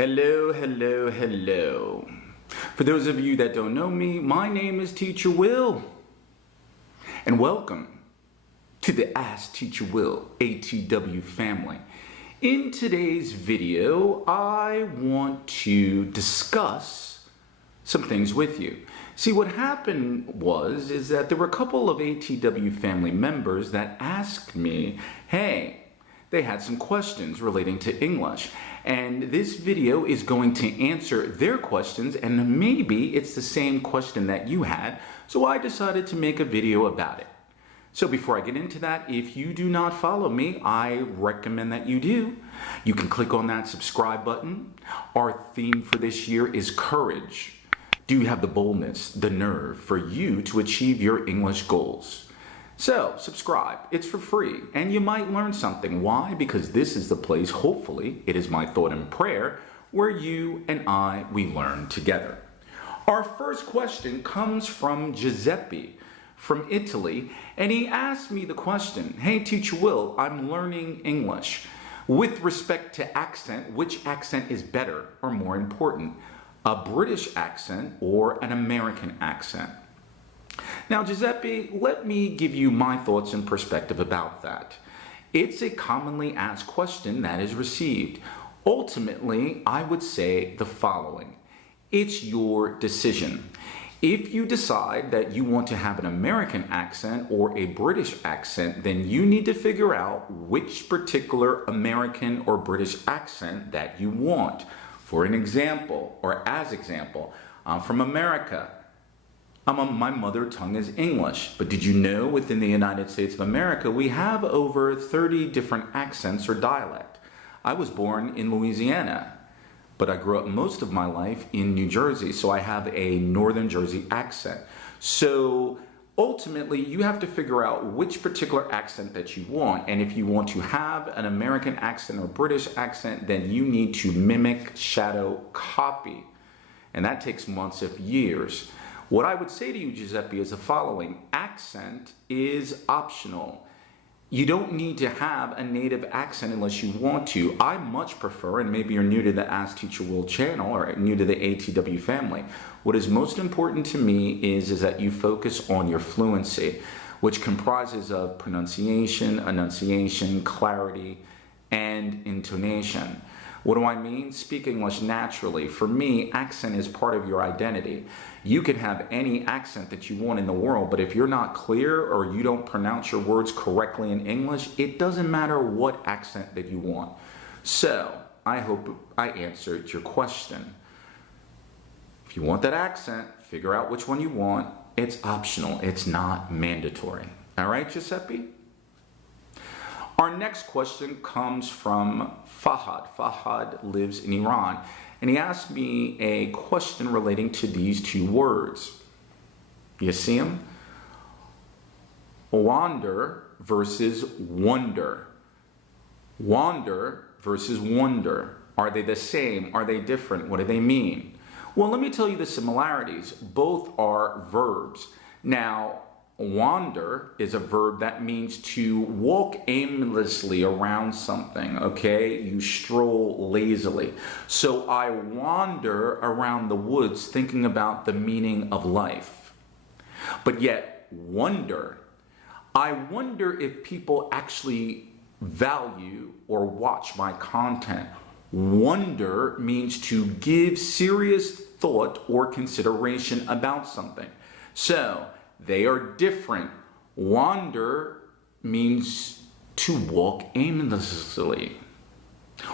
Hello, hello, hello. For those of you that don't know me, my name is Teacher Will. And welcome to the Ask Teacher Will ATW family. In today's video, I want to discuss some things with you. See, what happened is that there were a couple of ATW family members that asked me, hey, they had some questions relating to English. And this video is going to answer their questions, and maybe it's the same question that you had, so I decided to make a video about it. So before I get into that, if you do not follow me, I recommend that you do. You can click on that subscribe button. Our theme for this year is courage. Do you have the boldness, the nerve for you to achieve your English goals? So, subscribe. It's for free, and you might learn something. Why? Because this is the place, hopefully, it is my thought and prayer, where you and we learn together. Our first question comes from Giuseppe from Italy, and he asked me the question, hey, Teacher Will, I'm learning English. With respect to accent, which accent is better or more important? A British accent or an American accent? Now, Giuseppe, let me give you my thoughts and perspective about that. It's a commonly asked question that is received. Ultimately, I would say the following. It's your decision. If you decide that you want to have an American accent or a British accent, then you need to figure out which particular American or British accent that you want. For an example, or as example, I'm from America. My mother tongue is English, but did you know within the United States of America we have over 30 different accents or dialect? I was born in Louisiana, but I grew up most of my life in New Jersey, so I have a Northern Jersey accent. So ultimately, you have to figure out which particular accent that you want, and if you want to have an American accent or British accent, then you need to mimic, shadow, copy, and that takes months if years. What I would say to you, Giuseppe, is the following. Accent is optional. You don't need to have a native accent unless you want to. I much prefer, and maybe you're new to the Ask Teacher Will channel or new to the ATW family, what is most important to me is that you focus on your fluency, which comprises of pronunciation, enunciation, clarity, and intonation. What do I mean? Speak English naturally. For me, accent is part of your identity. You can have any accent that you want in the world, but if you're not clear or you don't pronounce your words correctly in English, it doesn't matter what accent that you want. So, I hope I answered your question. If you want that accent, figure out which one you want. It's optional. It's not mandatory. All right, Giuseppe? Our next question comes from Fahad. Fahad lives in Iran, and he asked me a question relating to these two words. You see them? Wander versus wonder. Wander versus wonder. Are they the same? Are they different? What do they mean? Well, let me tell you the similarities. Both are verbs. Now, wander is a verb that means to walk aimlessly around something, okay? You stroll lazily. So I wander around the woods thinking about the meaning of life. But yet, wonder. I wonder if people actually value or watch my content. Wonder means to give serious thought or consideration about something. So, they are different. Wander means to walk aimlessly.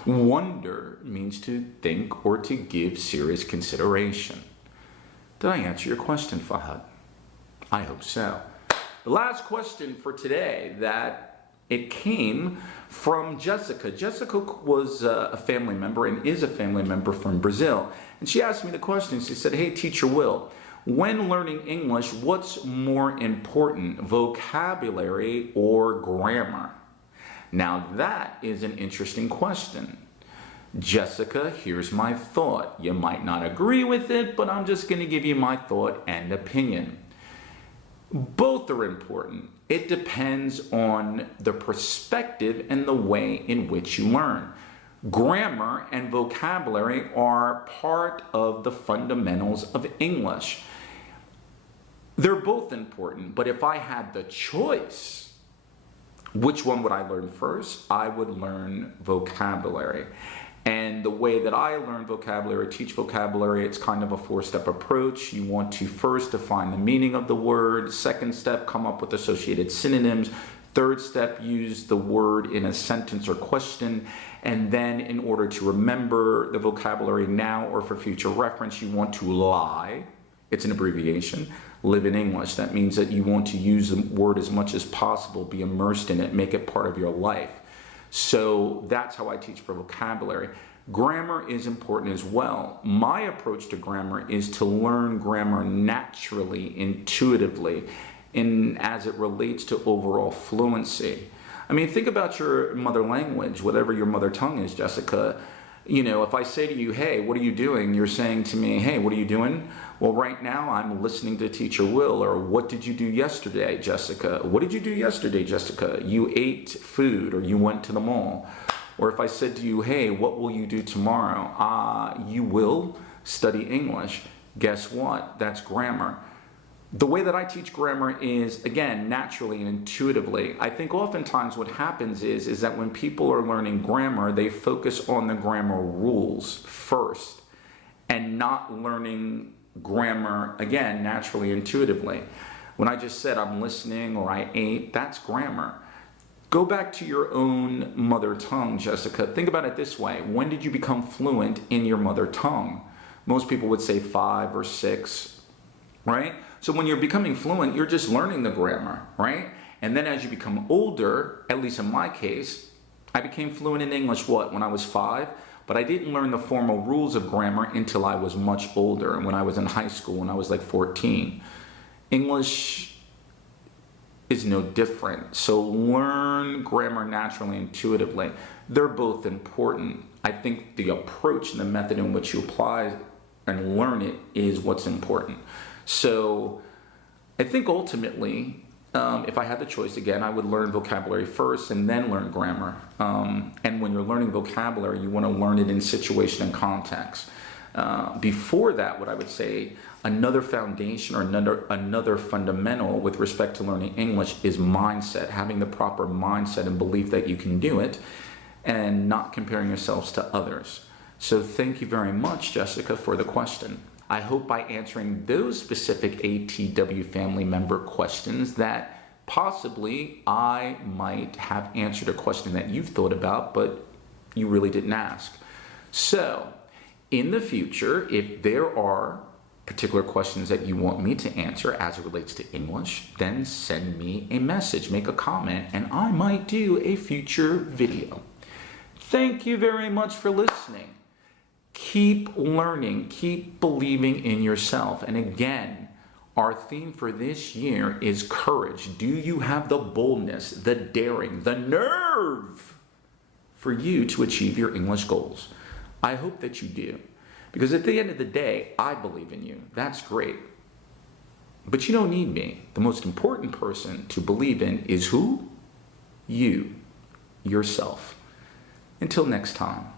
Wonder means to think or to give serious consideration. Did I answer your question, Fahad? I hope so. The last question for today it came from Jessica. Jessica was a family member and is a family member from Brazil. And she asked me the question. She said, hey, Teacher Will, when learning English, what's more important, vocabulary or grammar? Now that is an interesting question. Jessica, here's my thought. You might not agree with it, but I'm just going to give you my thought and opinion. Both are important. It depends on the perspective and the way in which you learn. Grammar and vocabulary are part of the fundamentals of English. They're both important, but if I had the choice, which one would I learn first? I would learn vocabulary. And the way that I learn vocabulary, teach vocabulary, it's kind of a four-step approach. You want to first define the meaning of the word. Second step, come up with associated synonyms. Third step, use the word in a sentence or question. And then in order to remember the vocabulary now or for future reference, you want to lie. It's an abbreviation. Live in English. That means that you want to use the word as much as possible, be immersed in it, make it part of your life. So that's how I teach for vocabulary. Grammar is important as well. My approach to grammar is to learn grammar naturally, intuitively, as it relates to overall fluency. I mean, think about your mother language, whatever your mother tongue is, Jessica. You know, if I say to you, hey, what are you doing? You're saying to me, hey, what are you doing? Well, right now I'm listening to Teacher Will. Or what did you do yesterday, Jessica? What did you do yesterday, Jessica? You ate food or you went to the mall. Or if I said to you, hey, what will you do tomorrow? You will study English. Guess what? That's grammar. The way that I teach grammar is, again, naturally and intuitively. I think oftentimes what happens is that when people are learning grammar, they focus on the grammar rules first and not learning grammar, again, naturally, intuitively. When I just said I'm listening or I ate, that's grammar. Go back to your own mother tongue, Jessica. Think about it this way. When did you become fluent in your mother tongue? Most people would say 5 or 6, right? So when you're becoming fluent, you're just learning the grammar, right? And then as you become older, at least in my case, I became fluent in English, when I was 5? But I didn't learn the formal rules of grammar until I was much older, and when I was in high school, when I was like 14. English is no different. So learn grammar naturally, intuitively. They're both important. I think the approach and the method in which you apply and learn it is what's important. So I think ultimately, if I had the choice again, I would learn vocabulary first and then learn grammar. And when you're learning vocabulary, you want to learn it in situation and context. Before that, what I would say, another foundation or another fundamental with respect to learning English is mindset, having the proper mindset and belief that you can do it and not comparing yourselves to others. So thank you very much, Jessica, for the question. I hope by answering those specific ATW family member questions that possibly I might have answered a question that you've thought about, but you really didn't ask. So in the future, if there are particular questions that you want me to answer as it relates to English, then send me a message, make a comment, and I might do a future video. Thank you very much for listening. Keep learning, keep believing in yourself. And again, our theme for this year is courage. Do you have the boldness, the daring, the nerve for you to achieve your English goals? I hope that you do. Because at the end of the day, I believe in you. That's great. But you don't need me. The most important person to believe in is who? You, yourself. Until next time.